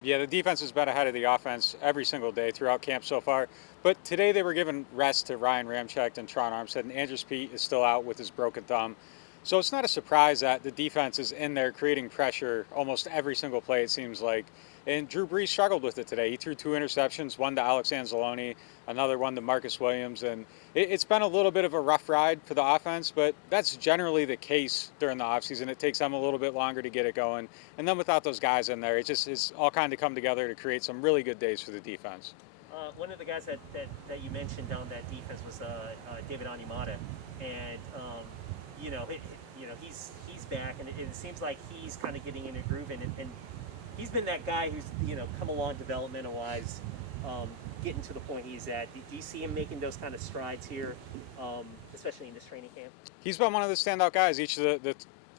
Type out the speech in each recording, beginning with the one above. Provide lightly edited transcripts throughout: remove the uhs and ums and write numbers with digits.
Yeah, the defense has been ahead of the offense every single day throughout camp so far. But today they were given rest to Ryan Ramczyk and Tron Armstead, and Andrews Pete is still out with his broken thumb. So it's not a surprise that the defense is in there creating pressure almost every single play, it seems like. And Drew Brees struggled with it today. He threw two interceptions, one to Alex Anzalone, another one to Marcus Williams. And it's been a little bit of a rough ride for the offense, but that's generally the case during the offseason. It takes them a little bit longer to get it going. And then without those guys in there, it just is all kind of come together to create some really good days for the defense. One of the guys that you mentioned on that defense was David Onyemata, and he's back, and it seems like he's kind of getting in a groove, and he's been that guy who's come along developmental wise, getting to the point he's at. Do you see him making those kind of strides here, especially in this training camp? He's been one of the standout guys each of the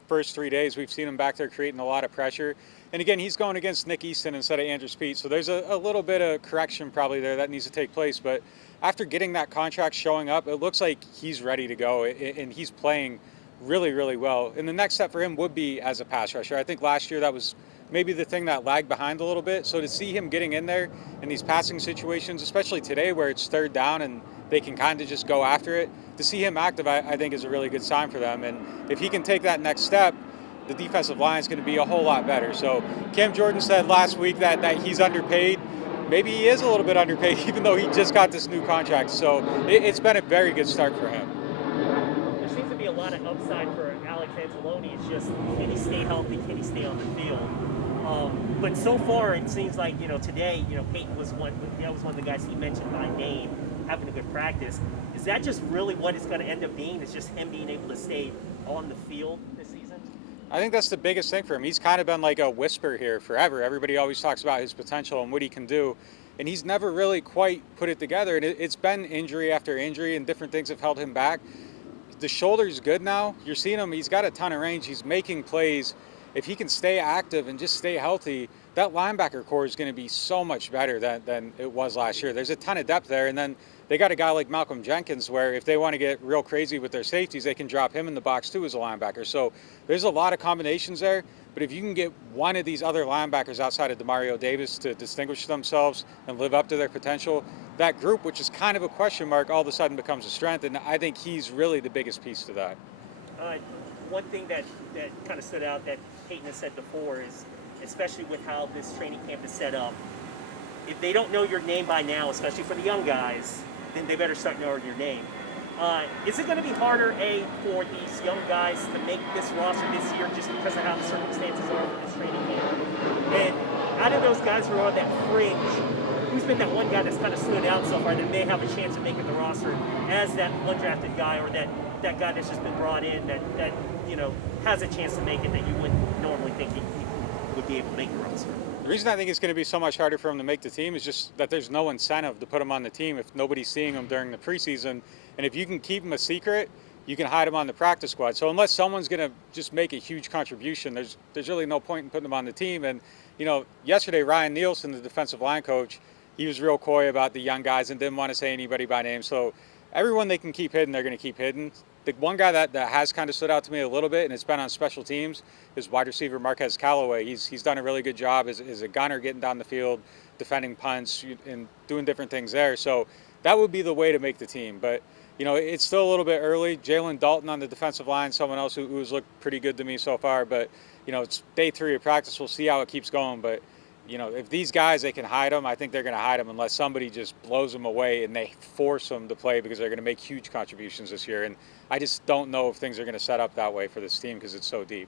first 3 days. We've seen him back there creating a lot of pressure. And again, he's going against Nick Easton instead of Andrews Pete. So there's a little bit of correction probably there that needs to take place. But after getting that contract showing up, it looks like he's ready to go. And he's playing really, really well. And the next step for him would be as a pass rusher. I think last year that was maybe the thing that lagged behind a little bit. So to see him getting in there in these passing situations, especially today where it's third down and they can kind of just go after it, to see him active, I think is a really good sign for them. And if he can take that next step, the defensive line is going to be a whole lot better. So Cam Jordan said last week that he's underpaid. Maybe he is a little bit underpaid, even though he just got this new contract. So it's been a very good start for him. There seems to be a lot of upside for Alex Anzalone. It's just, can he stay healthy? Can he stay on the field? But so far, it seems like today, Payton was one of the guys he mentioned by name, having a good practice. Is that just really what it's going to end up being? It's just him being able to stay on the field this season? I think that's the biggest thing for him. He's kind of been like a whisper here forever. Everybody always talks about his potential and what he can do, and he's never really quite put it together. And it's been injury after injury, and different things have held him back. The shoulder's good now. You're seeing him. He's got a ton of range. He's making plays. If he can stay active and just stay healthy, that linebacker core is going to be so much better than it was last year. There's a ton of depth there, and then they got a guy like Malcolm Jenkins where if they want to get real crazy with their safeties, they can drop him in the box too as a linebacker. So there's a lot of combinations there, but if you can get one of these other linebackers outside of Demario Davis to distinguish themselves and live up to their potential, that group, which is kind of a question mark, all of a sudden becomes a strength, and I think he's really the biggest piece to that. One thing that kind of stood out that Payton has said before is, especially with how this training camp is set up, if they don't know your name by now, especially for the young guys, then they better start knowing your name. Is it going to be harder, for these young guys to make this roster this year just because of how the circumstances are for this training camp? And out of those guys who are on that fringe, who's been that one guy that's kind of stood out so far that may have a chance of making the roster as that undrafted guy, or that guy that's just been brought in that has a chance to make it that you wouldn't normally think he would be able to make the roster? The reason I think it's going to be so much harder for him to make the team is just that there's no incentive to put him on the team if nobody's seeing him during the preseason. And if you can keep him a secret, you can hide him on the practice squad. So unless someone's going to just make a huge contribution, there's really no point in putting him on the team. And, yesterday Ryan Nielsen, the defensive line coach, he was real coy about the young guys and didn't want to say anybody by name. So everyone they can keep hidden, they're going to keep hidden. The one guy that has kind of stood out to me a little bit, and it's been on special teams, is wide receiver Marquez Callaway. He's done a really good job as a gunner, getting down the field, defending punts, and doing different things there. So that would be the way to make the team. But, it's still a little bit early. Jalen Dalton on the defensive line, someone else who's looked pretty good to me so far. But, it's day 3 of practice. We'll see how it keeps going. But, if these guys, they can hide them, I think they're going to hide them unless somebody just blows them away and they force them to play because they're going to make huge contributions this year. And I just don't know if things are going to set up that way for this team because it's so deep.